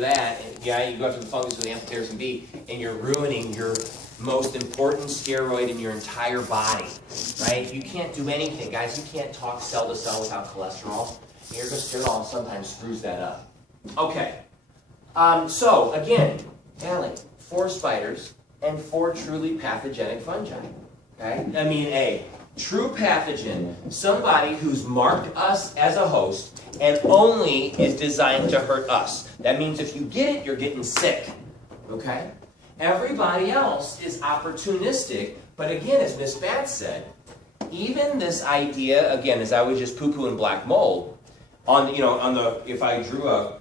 that, and yeah, you go after the fungus with amphotericin B, and you're ruining your most important steroid in your entire body, right? You can't do anything, guys. You can't talk cell to cell without cholesterol. Ergosterol sometimes screws that up. Okay. So again, Allie, 4 spiders and 4 truly pathogenic fungi. Okay? I mean, a true pathogen, somebody who's marked us as a host and only is designed to hurt us. That means if you get it, you're getting sick. Okay? Everybody else is opportunistic, but again, as Miss Batts said, even this idea, again, as I was just poo-pooing black mold, if I drew a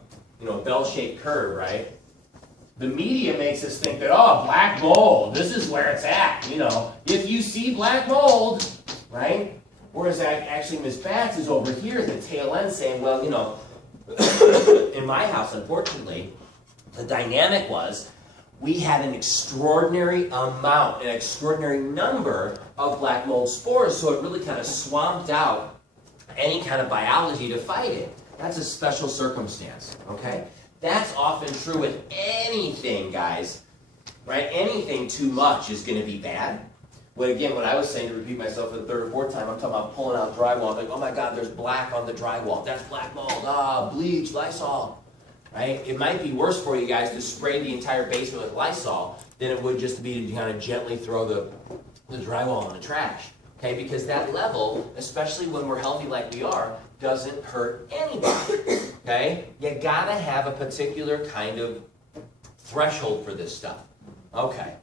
bell-shaped curve, right? The media makes us think that, oh, black mold, this is where it's at, If you see black mold, right? Whereas actually Miss Batts is over here at the tail end saying, well, in my house, unfortunately, the dynamic was we had an extraordinary amount, an extraordinary number of black mold spores, so it really kind of swamped out any kind of biology to fight it. That's a special circumstance, okay? That's often true with anything, guys, right? Anything too much is going to be bad. But again, what I was saying, to repeat myself for the 3rd or 4th time, I'm talking about pulling out drywall. I'm like, oh my God, there's black on the drywall. That's black mold. Bleach, Lysol, right? It might be worse for you guys to spray the entire basement with Lysol than it would just to be to kind of gently throw the drywall in the trash, okay? Because that level, especially when we're healthy like we are, doesn't hurt anybody, okay? You gotta have a particular kind of threshold for this stuff. Okay.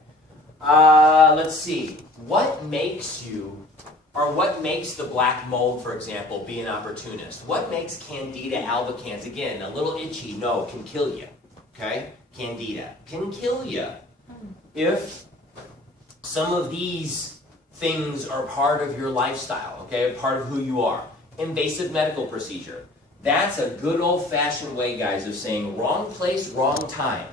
Let's see. What makes the black mold, for example, be an opportunist? What makes Candida albicans, again, a little itchy, no, can kill you, okay? Candida can kill you if some of these things are part of your lifestyle, okay, part of who you are. Invasive medical procedure. That's a good old-fashioned way, guys, of saying wrong place, wrong time.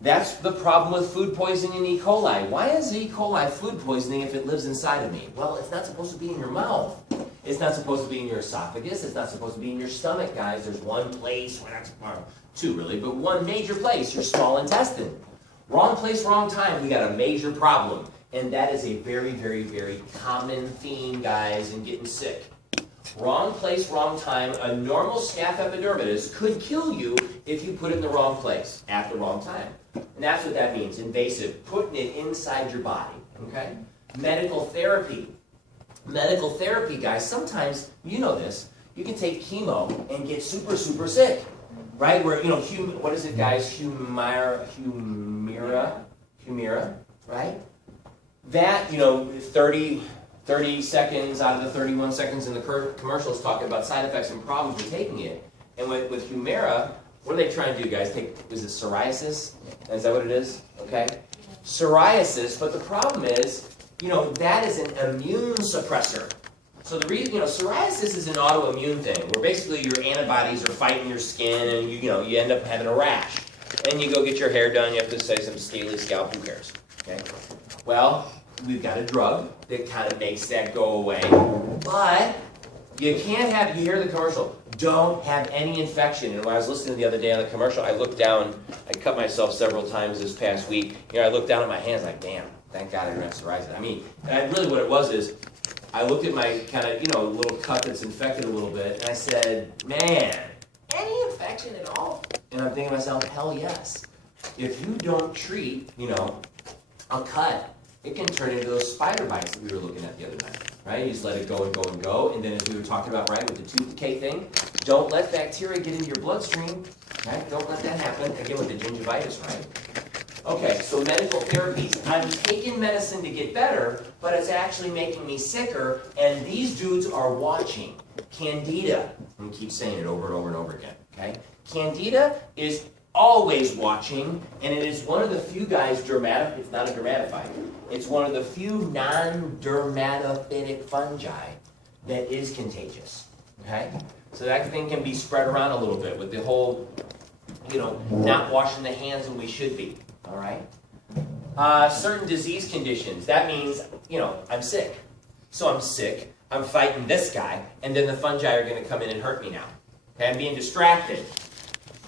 That's the problem with food poisoning and E. coli. Why is E. coli food poisoning if it lives inside of me? Well, it's not supposed to be in your mouth. It's not supposed to be in your esophagus. It's not supposed to be in your stomach, guys. There's one place, well, 2 really, but one major place, your small intestine. Wrong place, wrong time, we got a major problem. And that is a very, very, very common theme, guys, in getting sick. Wrong place, wrong time. A normal staph epidermidis could kill you if you put it in the wrong place at the wrong time. And that's what that means, invasive, putting it inside your body, okay? Medical therapy. Medical therapy, guys, sometimes, you know this, you can take chemo and get super, super sick, right? Where, what is it, guys? Humira, right? That, 30 seconds out of the 31 seconds in the commercials talking about side effects and problems with taking it. And with Humira, what do they try and do, guys? Is it psoriasis? Is that what it is? Okay. Psoriasis, but the problem is, that is an immune suppressor. So the reason, psoriasis is an autoimmune thing, where basically your antibodies are fighting your skin and you end up having a rash. And you go get your hair done, you have to say some scaly scalp, who cares? Okay. Well, we've got a drug that kind of makes that go away, but you can't have, you hear the commercial, don't have any infection. And when I was listening the other day on the commercial, I looked down, I cut myself several times this past week, I looked down at my hands like, damn, thank God I don't have psoriasis. Really what it was is, I looked at my kind of, little cut that's infected a little bit, and I said, man, any infection at all? And I'm thinking to myself, hell yes. If you don't treat, a cut, it can turn into those spider bites that we were looking at the other night, right? You just let it go and go and go, and then as we were talking about, right, with the tooth decay thing, don't let bacteria get into your bloodstream, right? Don't let that happen, again, with the gingivitis, right? Okay, so medical therapies. I'm taking medicine to get better, but it's actually making me sicker, and these dudes are watching. Candida, and keep saying it over and over and over again, okay? Candida is always watching, and it is one of the few guys, it's not a dermatophyte, it's one of the few non-dermatophytic fungi that is contagious, okay? So that thing can be spread around a little bit with the whole, not washing the hands when we should be, all right? Certain disease conditions, that means, I'm sick. So I'm sick, I'm fighting this guy, and then the fungi are going to come in and hurt me now. Okay, I'm being distracted.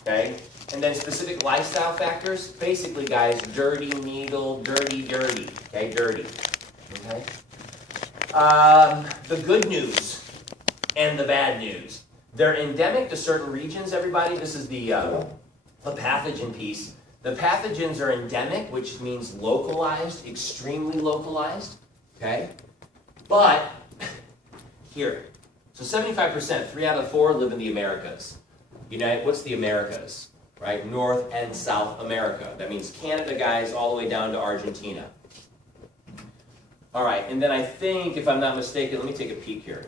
Okay? And then specific lifestyle factors, basically, guys, dirty needle, dirty, okay, dirty, okay? The good news and the bad news. They're endemic to certain regions, everybody. This is the pathogen piece. The pathogens are endemic, which means localized, extremely localized, okay? But, here, so 75%, 3 out of 4 live in the Americas. What's the Americas? Right, North and South America. That means Canada, guys, all the way down to Argentina. All right, and then I think, if I'm not mistaken, let me take a peek here,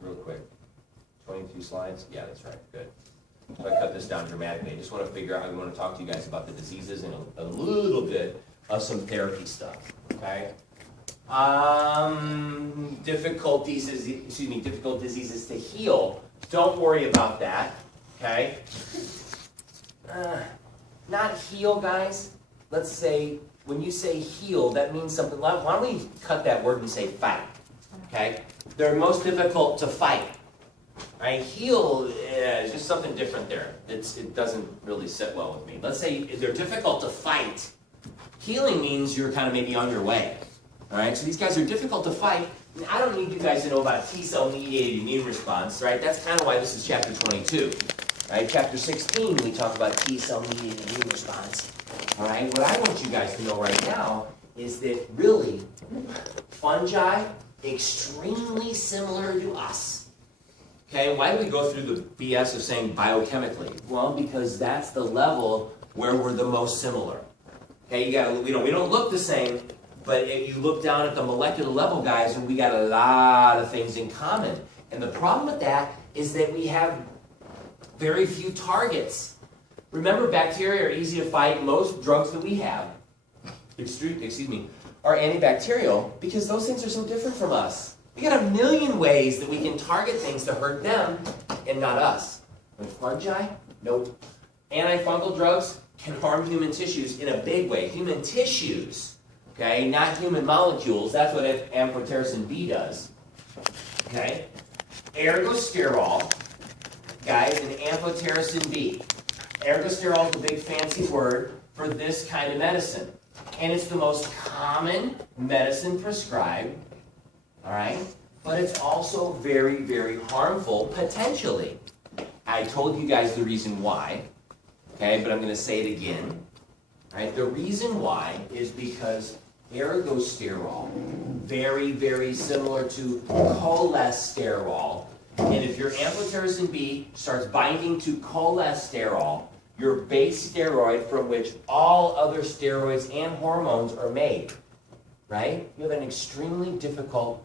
real quick. 22 slides? Yeah, that's right, good. So I cut this down dramatically. I just want to figure out, I want to talk to you guys about the diseases and a little bit of some therapy stuff, okay? Difficult diseases to heal. Don't worry about that, okay? Not heal, guys. Let's say, when you say heal, that means something. Why don't we cut that word and say fight, okay? They're most difficult to fight. Right? Heal is just something different there. It doesn't really sit well with me. Let's say they're difficult to fight. Healing means you're kind of maybe on your way. All right? So these guys are difficult to fight. And I don't need you guys to know about T-cell mediated immune response, right? That's kind of why this is chapter 22. Right? Chapter 16, we talk about T-cell mediated immune response. All right? What I want you guys to know right now is that really, fungi, extremely similar to us. Okay, why do we go through the BS of saying biochemically? Well, because that's the level where we're the most similar. Okay, we don't look the same, but if you look down at the molecular level, guys, we got a lot of things in common. And the problem with that is that we have very few targets. Remember, bacteria are easy to fight. Most drugs that we have, are antibacterial because those things are so different from us. We got a million ways that we can target things to hurt them and not us. With fungi, nope. Antifungal drugs can harm human tissues in a big way. Human tissues, okay, not human molecules. That's what amphotericin B does. Okay? Ergosterol, guys, and amphotericin B. Ergosterol is the big fancy word for this kind of medicine. And it's the most common medicine prescribed, all right? But it's also very, very harmful, potentially. I told you guys the reason why, okay, but I'm going to say it again. All right? The reason why is because ergosterol, very, very similar to cholesterol. And if your amphotericin B starts binding to cholesterol, your base steroid from which all other steroids and hormones are made, right? You have an extremely difficult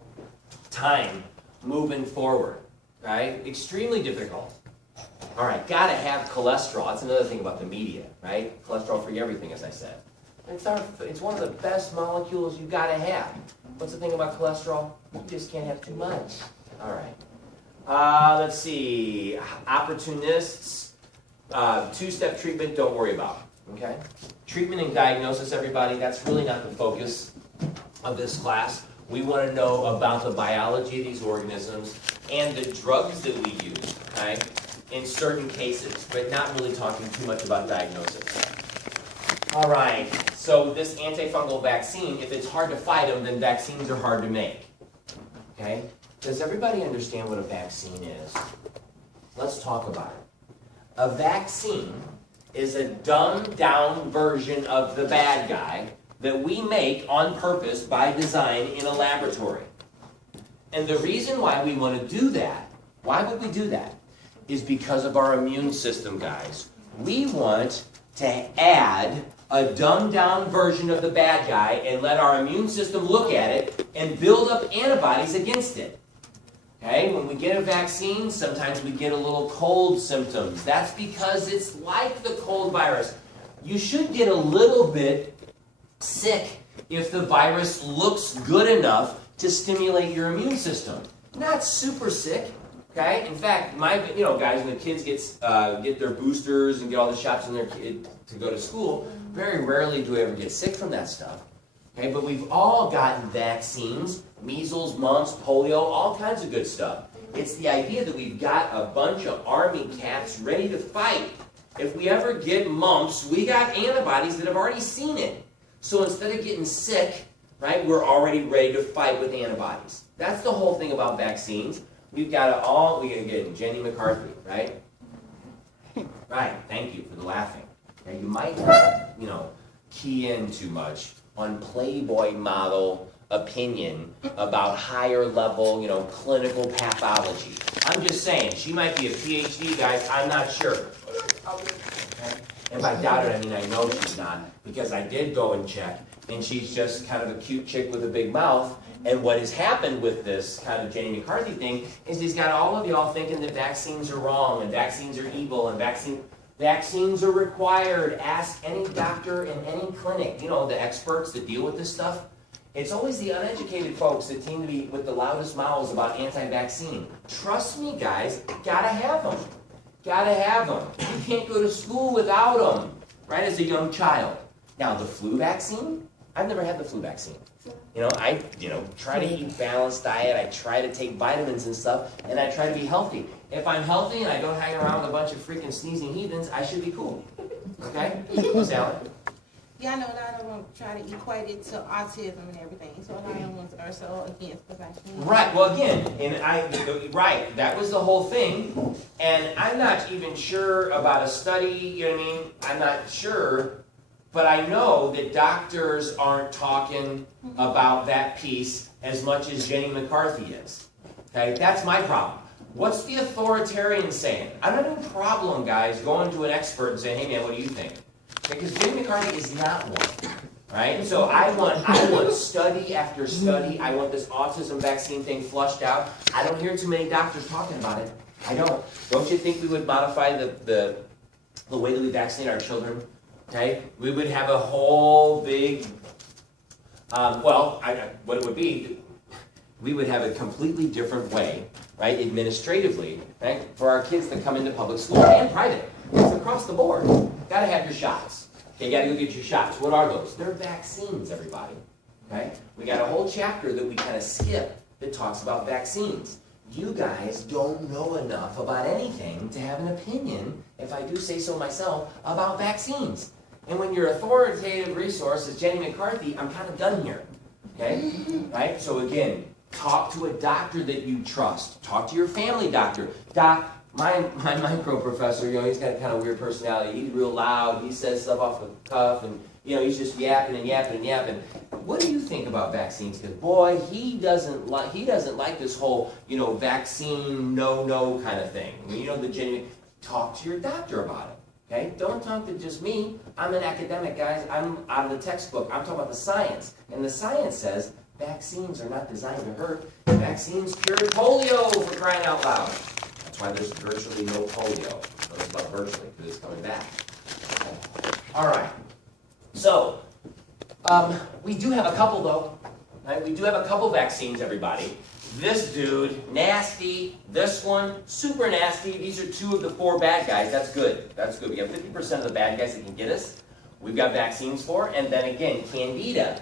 time moving forward, right? Extremely difficult. All right, gotta have cholesterol. That's another thing about the media, right? Cholesterol-free everything, as I said. It's one of the best molecules you gotta have. What's the thing about cholesterol? You just can't have too much. All right. Let's see. Opportunists. Two-step treatment, don't worry about. Okay? Treatment and diagnosis, everybody, that's really not the focus of this class. We want to know about the biology of these organisms and the drugs that we use, okay, in certain cases, but not really talking too much about diagnosis. All right, so this antifungal vaccine, if it's hard to fight them, then vaccines are hard to make. Okay? Does everybody understand what a vaccine is? Let's talk about it. A vaccine is a dumbed-down version of the bad guy that we make on purpose by design in a laboratory. And the reason why we want to do that, why would we do that, is because of our immune system, guys. We want to add a dumbed-down version of the bad guy and let our immune system look at it and build up antibodies against it. Okay, when we get a vaccine, sometimes we get a little cold symptoms. That's because it's like the cold virus. You should get a little bit sick if the virus looks good enough to stimulate your immune system. Not super sick, okay? In fact, guys, when the kids get their boosters and get all the shots in their kid to go to school, very rarely do we ever get sick from that stuff. Okay, but we've all gotten vaccines. Measles, mumps, polio, all kinds of good stuff. It's the idea that we've got a bunch of army cats ready to fight. if we ever get mumps, we got antibodies that have already seen it. So instead of getting sick, right, we're already ready to fight with antibodies. That's the whole thing about vaccines. We've got it all, we gotta get Jenny McCarthy, right? Right, thank you for the laughing. Now you might not, key in too much on Playboy model opinion about higher level, clinical pathology. I'm just saying, she might be a PhD, guys, I'm not sure. Okay? And by doubt it, I mean I know she's not, because I did go and check, and she's just kind of a cute chick with a big mouth. And what has happened with this kind of Jenny McCarthy thing is he's got all of y'all thinking that vaccines are wrong, and vaccines are evil, and vaccines are required. Ask any doctor in any clinic, the experts that deal with this stuff. It's always the uneducated folks that seem to be with the loudest mouths about anti-vaccine. Trust me, guys, gotta have them. Gotta have them. You can't go to school without them, right, as a young child. Now, the flu vaccine, I've never had the flu vaccine. I try to eat balanced diet, I try to take vitamins and stuff, and I try to be healthy. If I'm healthy and I don't hang around with a bunch of freaking sneezing heathens, I should be cool. Okay? Sally? Yeah, I know a lot of them try to equate it to autism and everything, so a lot of them are so against the vaccine. Right, well again, right, that was the whole thing, and I'm not even sure about a study, I'm not sure, but I know that doctors aren't talking about that piece as much as Jenny McCarthy is. Okay, that's my problem. What's the authoritarian saying? I don't have any problem, guys, going to an expert and saying, hey man, what do you think? Because Jenny McCarthy is not one. Right? So I want study after study. I want this autism vaccine thing flushed out. I don't hear too many doctors talking about it. I don't. Don't you think we would modify the way that we vaccinate our children? Okay? We would have a whole big, what it would be, we would have a completely different way, right, administratively, right, for our kids that come into public school and private. It's across the board. Got to have your shots. Okay, you got to go get your shots. What are those? They're vaccines, everybody. Okay? We got a whole chapter that we kind of skip that talks about vaccines. You guys don't know enough about anything to have an opinion, if I do say so myself, about vaccines. And when your authoritative resource is Jenny McCarthy, I'm kind of done here. Okay? Right? So again, talk to a doctor that you trust. Talk to your family doctor. Doc, my micro professor, he's got a kind of weird personality. He's real loud. He says stuff off the cuff, and he's just yapping and yapping and yapping. What do you think about vaccines? Because boy, he doesn't like this whole vaccine no kind of thing. The genuine. Talk to your doctor about it. Okay? Don't talk to just me. I'm an academic, guys. I'm out of the textbook. I'm talking about the science. And the science says vaccines are not designed to hurt. Vaccines cure polio, for crying out loud. That's why there's virtually no polio. It's about virtually, because it's coming back. Okay. All right. So, we do have a couple, though. Right? We do have a couple vaccines, everybody. This dude, nasty. This one, super nasty. These are 2 of the 4 bad guys. That's good. That's good. We have 50% of the bad guys that can get us. We've got vaccines for. And then again, Candida.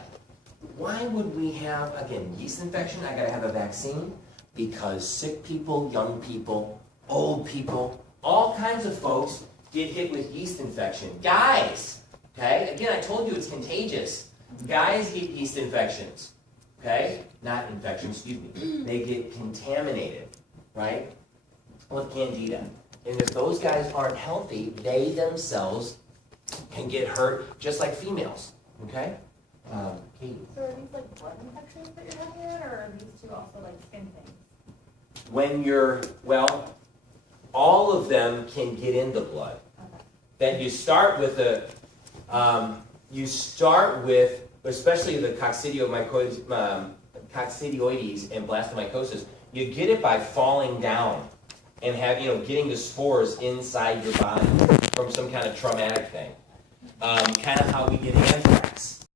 Why would we have, again, yeast infection? I got to have a vaccine. Because sick people, young people, old people, all kinds of folks get hit with yeast infection. Guys, okay? Again, I told you it's contagious. Guys get yeast infections. Okay? Not infections, excuse me. They get contaminated, right? With Candida. And if those guys aren't healthy, they themselves can get hurt just like females. Okay? Katie. So are these like blood infections that you're looking at, or are these 2 also like skin things? When all of them can get in the blood. Okay. Then you start with especially the coccidioides and blastomycosis, you get it by falling down and getting the spores inside your body from some kind of traumatic thing. Kind of how we get anthrax.